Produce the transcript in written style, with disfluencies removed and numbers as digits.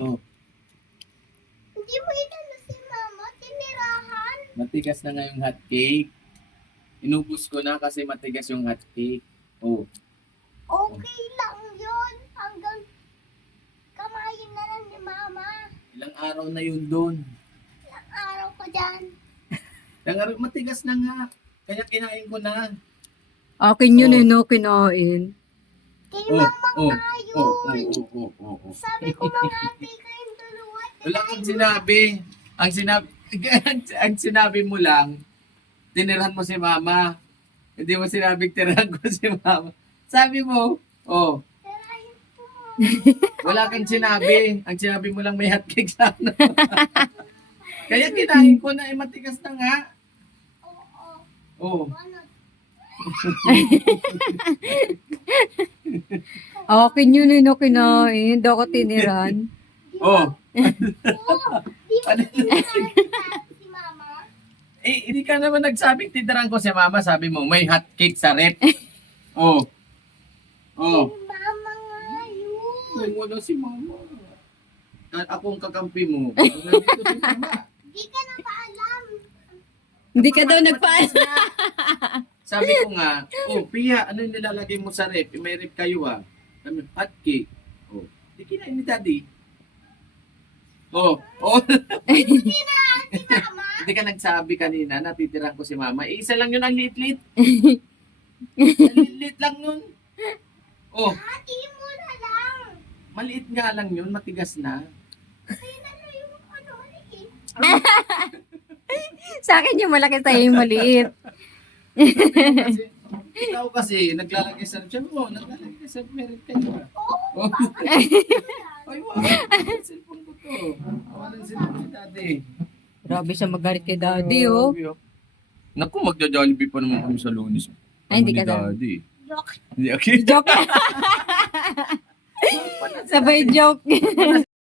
Oh, Hindi mo inano si mama, tinirahan. matigas na nga yung hot cake. Inubos ko na kasi matigas yung hot cake. Oh, Okay lang yun. Hanggang kamayin na lang ni mama. ilang araw na yun doon. Ilang araw ko dyan. Matigas na nga. Kaya kinain ko na. Akin yun Oh. no, kinain. Kay Oh, mama oh, nga yun. oh. Sabi ko mga kayong dalawa. Wala kang sinabi. Ang sinabi mo lang, tinirahan mo si mama. Hindi mo sinabing tirahan ko si mama. Sabi mo, oh, Tirahin po. wala kang sinabi. Ang sinabi mo lang may hotcake sana. Kaya kinain ko na, matigas na nga. Oo. Oh, Ano? Akin yun no, kinain. Hindi ako tiniran. oh. Oo. Di mo tinirahan si mama. Hindi ka naman nagsabing titirahan ko si mama. Sabi mo, may hotcake sa rep. Oh. Oh. Kay mama nga yun. Ay, wala si mama. Akong kakampi mo. Nandito si mama. Di ka na pa alam. Hindi ka daw nagpaalam. Sabi ko nga, oh, Pia, ano yung nilalagay mo sa rep? May rep kayo ah. Sabi, hotcake. Oh, di kinain ni daddy. Oh. Tinirahan si mama. Hindi ka nagsabi kanina, natitirahan ko si mama. Isa lang yun ang liit-liit. Ang liit lang yun. Oh, Hati mo na lang. maliit nga lang yun, matigas na. Kaya na lang yung ano maliit. Sa akin yung malaki sa'yo yung maliit. Kasi, ikaw kasi, naglalagay sa rep. Sabi mo, naglalagay sa meron kayo ah. Oo. Oh. Ay, wow. Cellphone ko to. Walang cellphone ni daddy. Grabe siya magalit kay daddy, oh. Grabe, oh. Naku, magja-Jollibee pa naman kami sa Lunes. Ay, hindi Ni ka daw. daddy. Joke. Hindi, okay. Joke. Sabay joke.